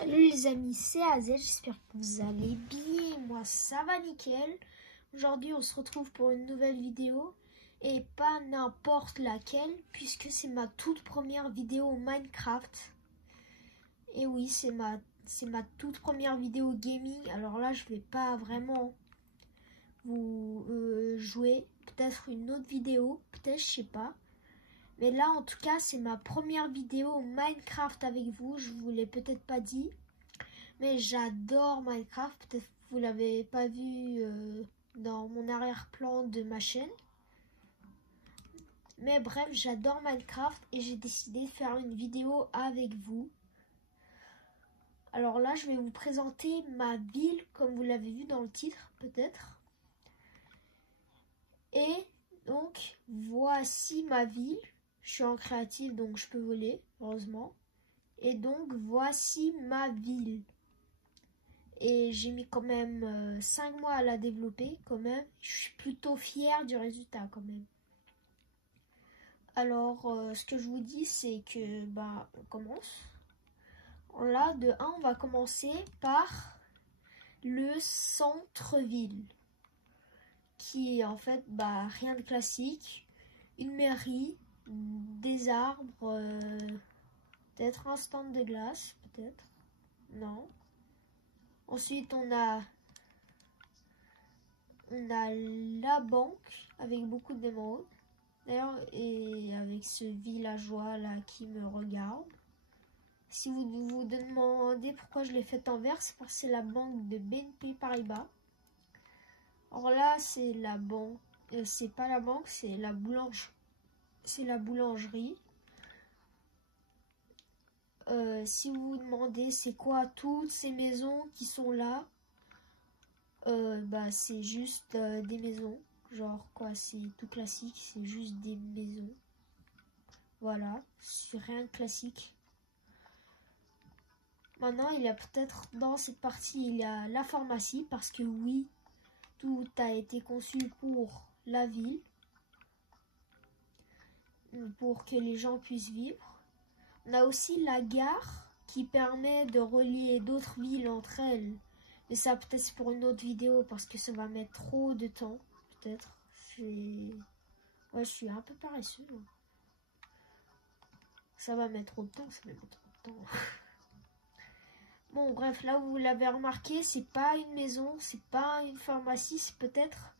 Salut les amis, c'est AZ, j'espère que vous allez bien, moi ça va nickel. Aujourd'hui on se retrouve pour une nouvelle vidéo et pas n'importe laquelle puisque c'est ma toute première vidéo Minecraft. Et oui, c'est ma toute première vidéo gaming. Alors là je vais pas vraiment vous jouer, peut-être une autre vidéo, peut-être je sais pas. Mais là, en tout cas, c'est ma première vidéo Minecraft avec vous. Je vous l'ai peut-être pas dit, mais j'adore Minecraft. Peut-être que vous l'avez pas vu dans mon arrière-plan de ma chaîne. Mais bref, j'adore Minecraft et j'ai décidé de faire une vidéo avec vous. Alors là, je vais vous présenter ma ville, comme vous l'avez vu dans le titre, peut-être. Et donc, voici ma ville. Je suis en créative, donc je peux voler, heureusement. Et donc, voici ma ville. Et j'ai mis quand même 5 mois à la développer, quand même. Je suis plutôt fière du résultat, quand même. Alors, ce que je vous dis, c'est que, on commence. Là, de 1, on va commencer par le centre-ville. Qui est en fait, rien de classique. Une mairie, des arbres, peut-être un stand de glace, peut-être. Non. Ensuite, on a la banque avec beaucoup d'émeraudes. D'ailleurs, et avec ce villageois là qui me regarde. Si vous vous demandez pourquoi je l'ai fait en vert, c'est parce que c'est la banque de BNP Paribas. Alors là, c'est la banque. C'est pas la banque, c'est la boulangerie. C'est la boulangerie. Si vous vous demandez c'est quoi toutes ces maisons qui sont là, c'est juste des maisons. Genre quoi, c'est tout classique, c'est juste des maisons. Voilà, c'est rien de classique. Maintenant, il y a peut-être dans cette partie, il y a la pharmacie parce que oui, tout a été conçu pour la ville, pour que les gens puissent vivre. On a aussi la gare qui permet de relier d'autres villes entre elles. Mais ça peut-être c'est pour une autre vidéo parce que ça va mettre trop de temps. Peut-être. Ouais, je suis un peu paresseux. Ça va mettre trop de temps, ça va mettre trop de temps. Bon, bref, là vous l'avez remarqué, c'est pas une maison, c'est pas une pharmacie, c'est peut-être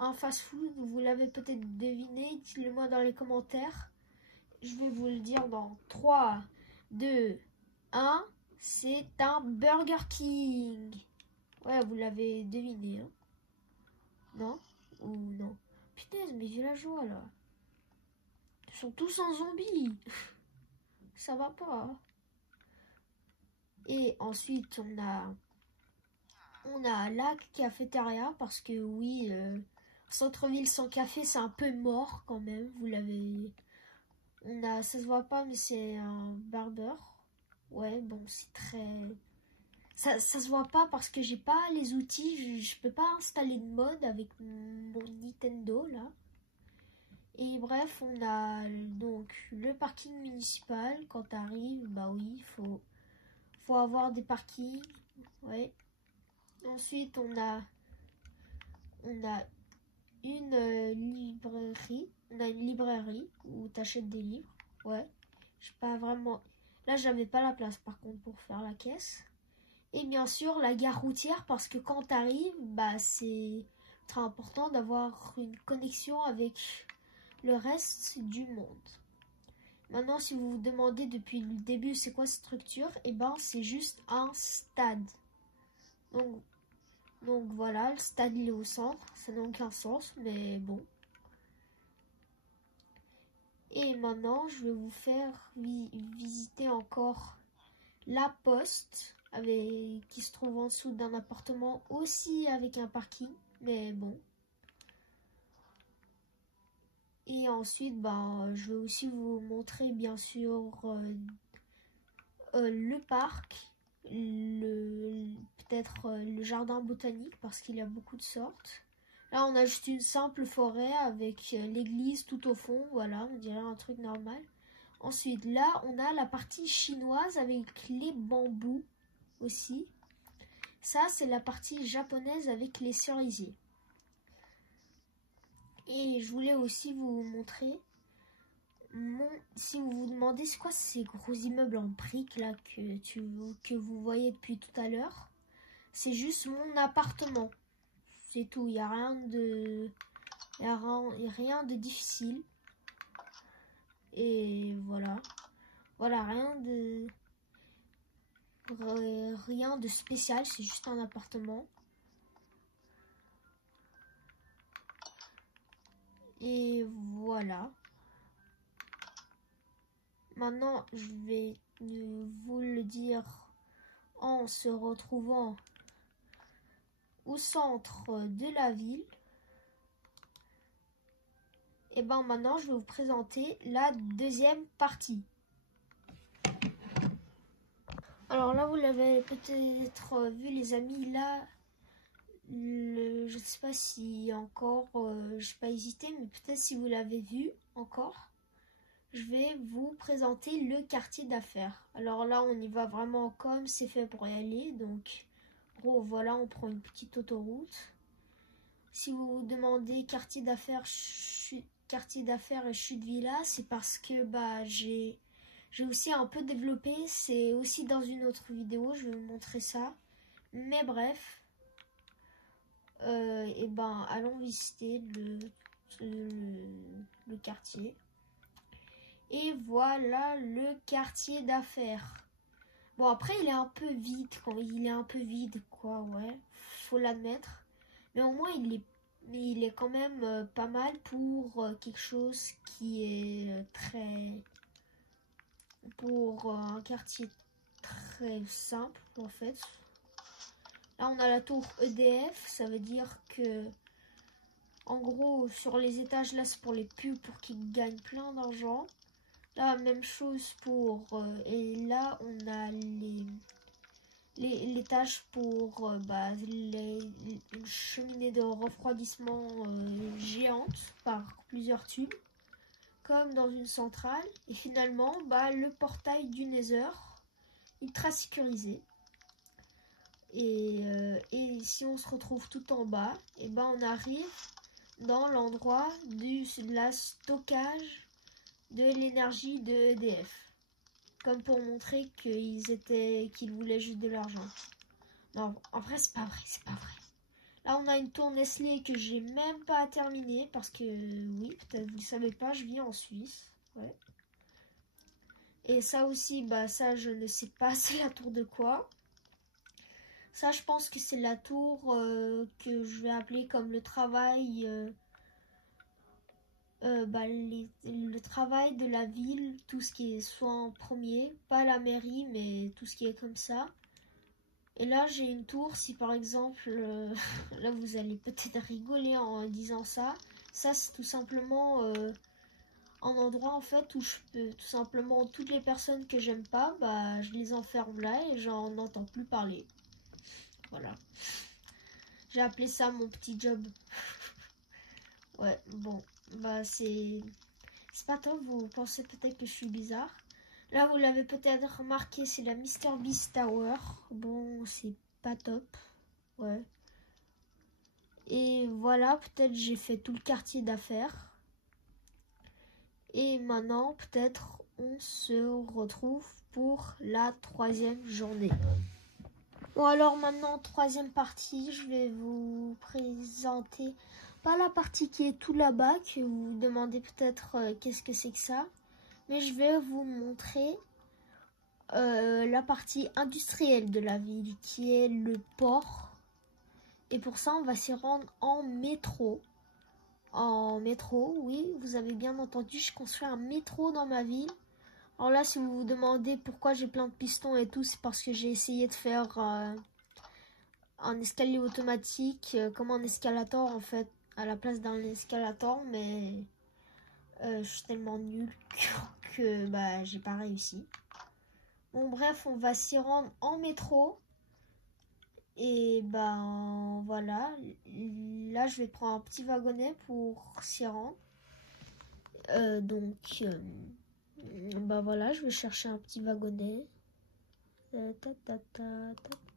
un fast-food. Vous l'avez peut-être deviné, dites-le moi dans les commentaires. Je vais vous le dire dans 3, 2, 1. C'est un Burger King. Ouais, vous l'avez deviné, hein. Non? Ou non? Putain, mes villageois, là. Ils sont tous en zombies. Ça va pas. Et ensuite, on a la cafétéria. Parce que oui, centre-ville sans café, c'est un peu mort quand même. Vous l'avez... ça se voit pas, mais c'est un barber. Ouais, bon, c'est très... Ça se voit pas parce que j'ai pas les outils, je peux pas installer de mode avec mon Nintendo là. Et bref, on a donc le parking municipal. Quand t'arrives, bah oui, faut avoir des parkings. Ouais. Ensuite, on a une librairie. On a une librairie où t'achètes des livres. Ouais. Je sais pas vraiment. Là, j'avais pas la place par contre pour faire la caisse. Et bien sûr, la gare routière, parce que quand tu arrives, c'est très important d'avoir une connexion avec le reste du monde. Maintenant, si vous vous demandez depuis le début c'est quoi cette structure, c'est juste un stade. Donc voilà, le stade il est au centre, ça n'a aucun sens, mais bon. Et maintenant, je vais vous faire visiter encore la poste. Qui se trouve en dessous d'un appartement aussi avec un parking, mais bon. Et ensuite, je vais aussi vous montrer bien sûr le parc, peut-être le jardin botanique parce qu'il y a beaucoup de sortes. Là, on a juste une simple forêt avec l'église tout au fond, voilà, on dirait un truc normal. Ensuite, là, on a la partie chinoise avec les bambous. aussi. Ça, c'est la partie japonaise avec les cerisiers. Et je voulais aussi vous montrer, si vous vous demandez c'est quoi ces gros immeubles en briques là que vous voyez depuis tout à l'heure, c'est juste mon appartement. C'est tout, il n'y a rien de difficile. Et voilà. Voilà, rien de spécial, c'est juste un appartement. Et voilà. Maintenant, je vais vous le dire en se retrouvant au centre de la ville. Et ben maintenant, je vais vous présenter la deuxième partie. Alors là, vous l'avez peut-être vu les amis, là, je ne sais pas si encore, je n'ai pas hésité, mais peut-être si vous l'avez vu encore, je vais vous présenter le quartier d'affaires. Alors là, on y va vraiment comme c'est fait pour y aller, donc gros, voilà, on prend une petite autoroute. Si vous vous demandez quartier d'affaires et chute villa, c'est parce que bah j'ai aussi un peu développé, c'est aussi dans une autre vidéo, je vais vous montrer ça. Mais bref, et ben allons visiter le quartier. Et voilà le quartier d'affaires. Bon, après il est un peu vide, quoi, ouais, faut l'admettre. Mais au moins il est quand même pas mal pour quelque chose qui est pour un quartier très simple en fait. Là on a la tour EDF, ça veut dire que en gros sur les étages là c'est pour les pubs pour qu'ils gagnent plein d'argent. Là même chose pour et là on a l'étage pour une cheminée de refroidissement géante par plusieurs tubes, comme dans une centrale. Et finalement, le portail du Nether, ultra sécurisé. Et si on se retrouve tout en bas, et on arrive dans l'endroit de la stockage de l'énergie de EDF. Comme pour montrer qu'ils voulaient juste de l'argent. Non, en vrai, c'est pas vrai. Là, on a une tour Nestlé que j'ai même pas terminée parce que, oui, peut-être vous le savez pas, je vis en Suisse. Ouais. Et ça aussi, ça, je ne sais pas, c'est la tour de quoi. Ça, je pense que c'est la tour que je vais appeler comme le travail... le travail de la ville, tout ce qui est soit en premier, pas la mairie, mais tout ce qui est comme ça. Et là, j'ai une tour, si par exemple, là vous allez peut-être rigoler en disant ça, c'est tout simplement un endroit en fait où je peux tout simplement, toutes les personnes que j'aime pas, je les enferme là et j'en entends plus parler. Voilà. J'ai appelé ça mon petit job. Ouais, bon, c'est pas top, vous pensez peut-être que je suis bizarre. Là, vous l'avez peut-être remarqué, c'est la MrBeast Tower. Bon, c'est pas top. Ouais. Et voilà, peut-être j'ai fait tout le quartier d'affaires. Et maintenant, peut-être on se retrouve pour la troisième journée. Bon, alors maintenant, troisième partie, je vais vous présenter pas la partie qui est tout là-bas, que vous vous demandez peut-être qu'est-ce que c'est que ça. Mais je vais vous montrer la partie industrielle de la ville, qui est le port. Et pour ça, on va s'y rendre en métro. En métro, oui, vous avez bien entendu, je construis un métro dans ma ville. Alors là, si vous vous demandez pourquoi j'ai plein de pistons et tout, c'est parce que j'ai essayé de faire un escalier automatique, comme un escalator en fait, à la place d'un escalator, mais je suis tellement nulle que j'ai pas réussi. Bon bref, on va s'y rendre en métro. Et voilà. Là je vais prendre un petit wagonnet pour s'y rendre. Voilà, je vais chercher un petit wagonnet.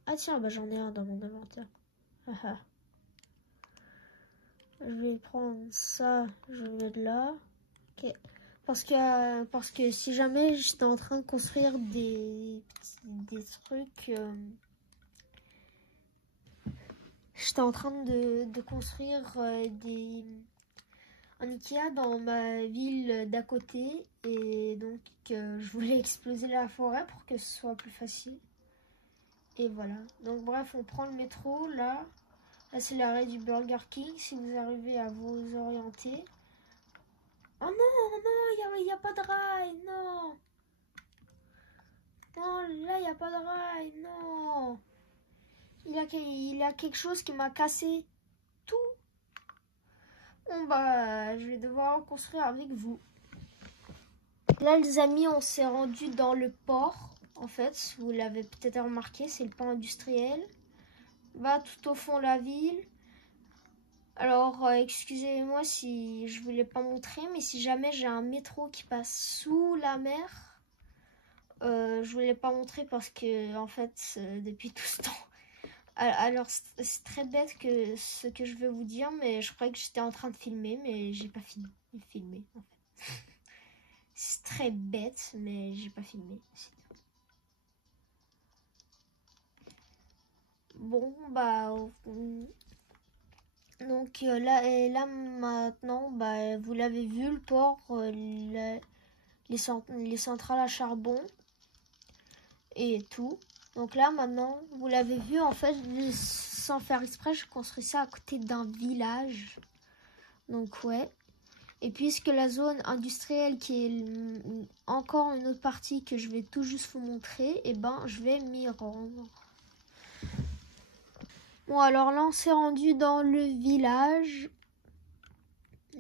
Ah tiens, bah j'en ai un dans mon inventaire. Je vais prendre ça, je vais mettre là. Ok. Parce que si jamais j'étais en train de construire des trucs... j'étais en train de construire un Ikea dans ma ville d'à côté. Et donc je voulais exploser la forêt pour que ce soit plus facile. Et voilà. Donc bref, on prend le métro là. Là c'est l'arrêt du Burger King si vous arrivez à vous orienter. Oh non, non, il n'y a pas de rail, non. Non, là il n'y a pas de rail, non. Il y a quelque chose qui m'a cassé tout. Bon bah, je vais devoir construire avec vous. Là les amis, on s'est rendu dans le port. En fait, vous l'avez peut-être remarqué, c'est le port industriel. Bah, tout au fond de la ville. Alors, excusez-moi si je voulais pas montrer, mais si jamais j'ai un métro qui passe sous la mer, je voulais pas montrer parce que, en fait, depuis tout ce temps. Alors, c'est très bête que ce que je veux vous dire, mais je croyais que j'étais en train de filmer, mais j'ai pas fini de filmer, en fait. C'est très bête, mais j'ai pas filmé. Bon, bah... Donc là maintenant, bah, vous l'avez vu, le port, les centrales à charbon et tout. Donc là maintenant, vous l'avez vu, en fait, sans faire exprès, je construis ça à côté d'un village. Donc ouais. Et puisque la zone industrielle qui est encore une autre partie que je vais tout juste vous montrer, et ben je vais m'y rendre. Bon alors là on s'est rendu dans le village.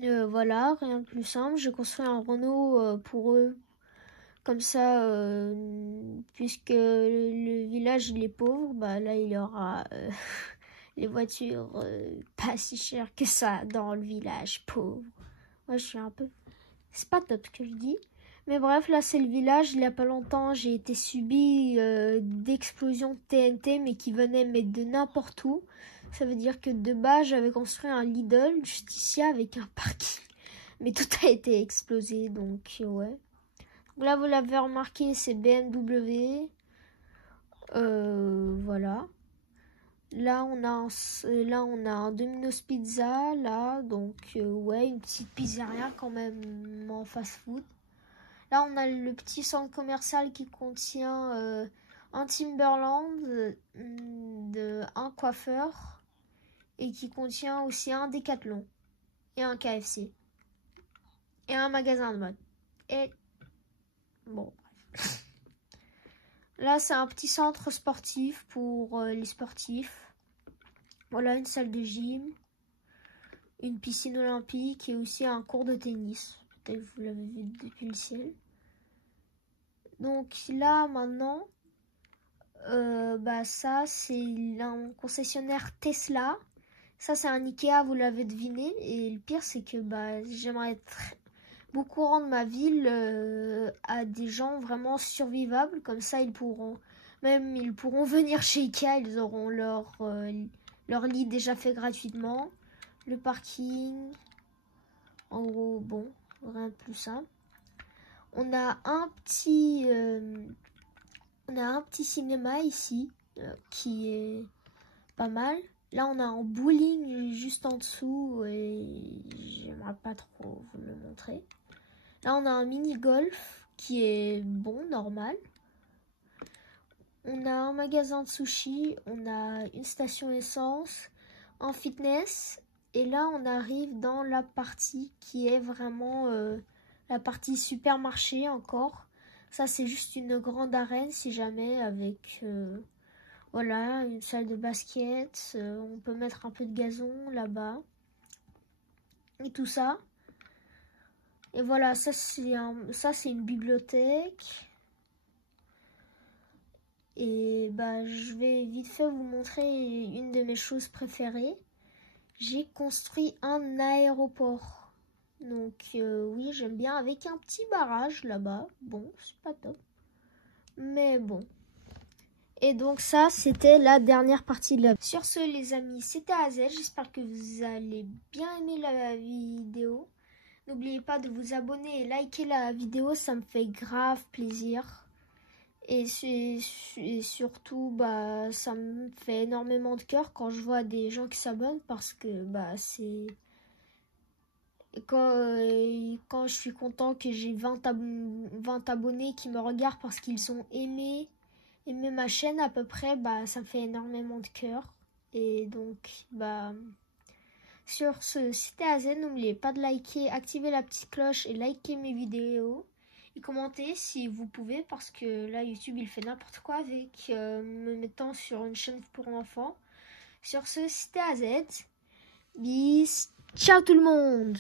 Voilà, rien de plus simple. J'ai construit un Renault pour eux. Comme ça, puisque le village il est pauvre, bah là il y aura les voitures pas si chères que ça dans le village pauvre. Moi je suis un peu... C'est pas top ce que je dis. Mais bref, là c'est le village. Il y a pas longtemps, j'ai été subi d'explosions de TNT, mais qui venaient mettre de n'importe où. Ça veut dire que de base, j'avais construit un Lidl juste ici avec un parking. Mais tout a été explosé, donc ouais. Là, vous l'avez remarqué, c'est BMW. Voilà. Là, on a un Domino's Pizza, là. Donc, ouais, une petite pizzeria quand même en fast-food. Là, on a le petit centre commercial qui contient un Timberland, un coiffeur et qui contient aussi un Decathlon et un KFC et un magasin de mode. Et bon, bref. Là, c'est un petit centre sportif pour les sportifs. Voilà, une salle de gym, une piscine olympique et aussi un cours de tennis. Peut-être que vous l'avez vu depuis le ciel. Donc là, maintenant, bah ça, c'est un concessionnaire Tesla. Ça, c'est un Ikea, vous l'avez deviné. Et le pire, c'est que bah, j'aimerais beaucoup rendre ma ville à des gens vraiment survivables. Comme ça, ils pourront venir chez Ikea. Ils auront leur lit déjà fait gratuitement. Le parking. En gros, bon, rien de plus simple. On a un petit cinéma ici qui est pas mal. Là, on a un bowling juste en dessous et j'aimerais pas trop vous le montrer. Là, on a un mini-golf qui est bon, normal. On a un magasin de sushi, on a une station essence, un fitness. Et là, on arrive dans la partie qui est vraiment la partie supermarché encore. Ça, c'est juste une grande arène, si jamais, avec voilà, une salle de basket. On peut mettre un peu de gazon là-bas. Et tout ça. Et voilà, ça, c'est une bibliothèque. Et bah, je vais vite fait vous montrer une de mes choses préférées. J'ai construit un aéroport. Donc oui, j'aime bien, avec un petit barrage là-bas. Bon, c'est pas top. Mais bon. Et donc ça, c'était la dernière partie de la... Sur ce, les amis, c'était AZ. J'espère que vous allez bien aimer la vidéo. N'oubliez pas de vous abonner et liker la vidéo, ça me fait grave plaisir. Et surtout, bah, ça me fait énormément de cœur quand je vois des gens qui s'abonnent parce que bah, c'est... Quand je suis content que j'ai 20 abonnés qui me regardent parce qu'ils ont aimé ma chaîne à peu près, bah, ça me fait énormément de cœur. Et donc, bah, sur ce, c'était AZ, n'oubliez pas de liker, activer la petite cloche et liker mes vidéos. Et commentez si vous pouvez parce que là, YouTube, il fait n'importe quoi avec me mettant sur une chaîne pour enfants. Sur ce, c'était AZ. Bis, ciao tout le monde!